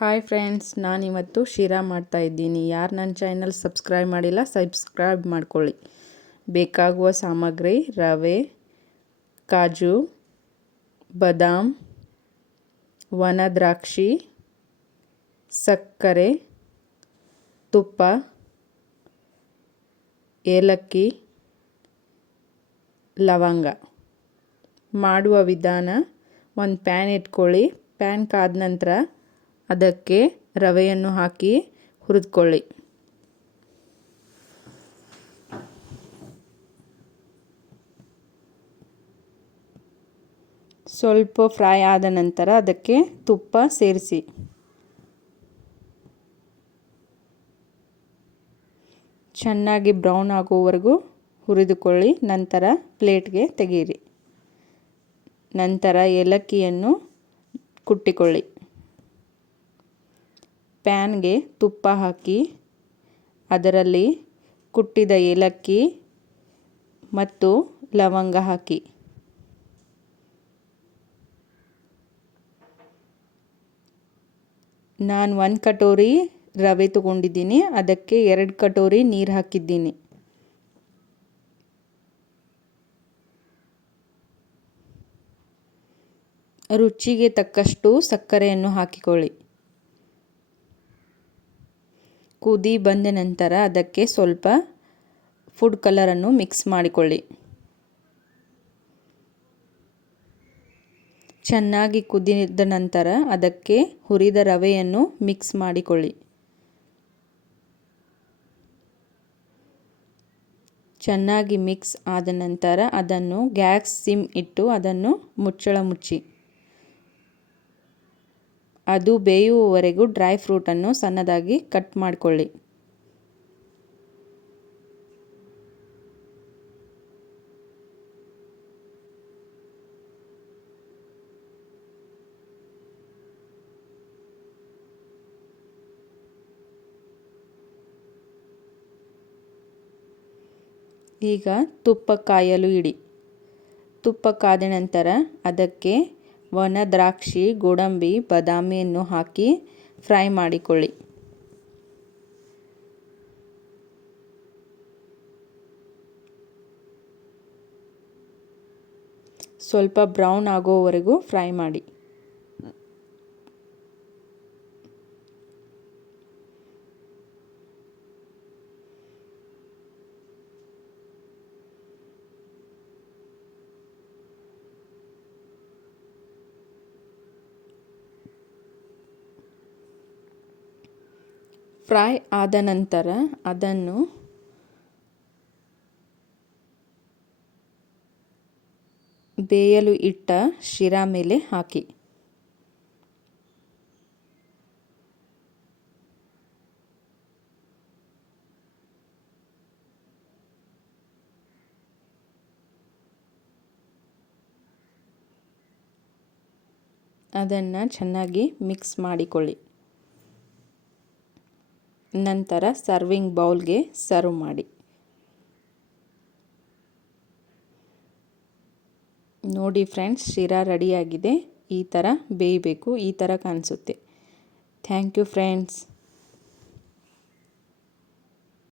Hi friends, ನಾನಿವತ್ತು ಶಿರಾ ಮಾಡ್ತಾಯಿದ್ದೀನಿ. ಯಾರು ನನ್ನ ಚಾನಲ್ ಸಬ್ಸ್ಕ್ರೈಬ್ ಮಾಡಿಲ್ಲ ಸಬ್ಸ್ಕ್ರೈಬ್ ಮಾಡ್ಕೊಳ್ಳಿ. ಬೇಕಾಗುವ ಸಾಮಗ್ರಿ ರವೆ, ಕಾಜು, ಬಾದಾಮ್, ಒಣ ದ್ರಾಕ್ಷಿ, ಸಕ್ಕರೆ, ತುಪ್ಪ, ಏಲಕ್ಕಿ, ಲವಂಗ. ಮಾಡುವ ವಿಧಾನ: ಒಂದು ಪ್ಯಾನ್ ಇಟ್ಕೊಳ್ಳಿ. ಪ್ಯಾನ್ ಕಾದ ನಂತರ ಅದಕ್ಕೆ ರವೆಯನ್ನು ಹಾಕಿ ಹುರಿದುಕೊಳ್ಳಿ. ಸ್ವಲ್ಪ ಫ್ರೈ ಆದ ನಂತರ ಅದಕ್ಕೆ ತುಪ್ಪ ಸೇರಿಸಿ. ಚೆನ್ನಾಗಿ ಬ್ರೌನ್ ಆಗುವವರೆಗೂ ಹುರಿದುಕೊಳ್ಳಿ. ನಂತರ ಪ್ಲೇಟ್ಗೆ ತೆಗೆಯಿರಿ. ನಂತರ ಏಲಕ್ಕಿಯನ್ನು ಕುಟ್ಟಿಕೊಳ್ಳಿ. ಪ್ಯಾನ್ಗೆ ತುಪ್ಪ ಹಾಕಿ ಅದರಲ್ಲಿ ಕುಟ್ಟಿದ ಏಲಕ್ಕಿ ಮತ್ತು ಲವಂಗ ಹಾಕಿ. ನಾನು 1 ಕಟೋರಿ ರವೆ ತಗೊಂಡಿದ್ದೀನಿ, ಅದಕ್ಕೆ 2 ಕಟೋರಿ ನೀರು ಹಾಕಿದ್ದೀನಿ. ರುಚಿಗೆ ತಕ್ಕಷ್ಟು ಸಕ್ಕರೆಯನ್ನು ಹಾಕಿಕೊಳ್ಳಿ. ಕುದಿ ಬಂದ ನಂತರ ಅದಕ್ಕೆ ಸ್ವಲ್ಪ ಫುಡ್ ಕಲರನ್ನು ಮಿಕ್ಸ್ ಮಾಡಿಕೊಳ್ಳಿ. ಚೆನ್ನಾಗಿ ಕುದಿದ ನಂತರ ಅದಕ್ಕೆ ಹುರಿದ ರವೆಯನ್ನು ಮಿಕ್ಸ್ ಮಾಡಿಕೊಳ್ಳಿ. ಚೆನ್ನಾಗಿ ಮಿಕ್ಸ್ ಆದ ನಂತರ ಅದನ್ನು ಗ್ಯಾಸ್ ಸಿಮ್ ಇಟ್ಟು ಅದನ್ನು ಮುಚ್ಚಳ ಮುಚ್ಚಿ. ಅದು ಬೇಯುವವರೆಗೂ ಡ್ರೈ ಫ್ರೂಟನ್ನು ಸಣ್ಣದಾಗಿ ಕಟ್ ಮಾಡಿಕೊಳ್ಳಿ. ಈಗ ತುಪ್ಪ ಕಾಯಲು ಇಡಿ. ತುಪ್ಪ ಕಾದ ನಂತರ ಅದಕ್ಕೆ ಒಣ ದ್ರಾಕ್ಷಿ, ಗೋಡಂಬಿ, ಬಾದಾಮಿಯನ್ನು ಹಾಕಿ ಫ್ರೈ ಮಾಡಿಕೊಳ್ಳಿ. ಸ್ವಲ್ಪ ಬ್ರೌನ್ ಆಗೋವರೆಗೂ ಫ್ರೈ ಮಾಡಿ. ಫ್ರೈ ಆದ ನಂತರ ಅದನ್ನು ಬೇಯಲು ಇಟ್ಟ ಶಿರಾ ಮೇಲೆ ಹಾಕಿ. ಅದನ್ನು ಚೆನ್ನಾಗಿ ಮಿಕ್ಸ್ ಮಾಡಿಕೊಳ್ಳಿ. ನಂತರ ಸರ್ವಿಂಗ್ ಬೌಲ್ಗೆ ಸರ್ವ್ ಮಾಡಿ. ನೋಡಿ ಫ್ರೆಂಡ್ಸ್, ಶಿರಾ ರೆಡಿಯಾಗಿದೆ. ಈ ಥರ ಬೇಯಬೇಕು, ಈ ಥರ ಕಾಣಿಸುತ್ತೆ. Thank you friends.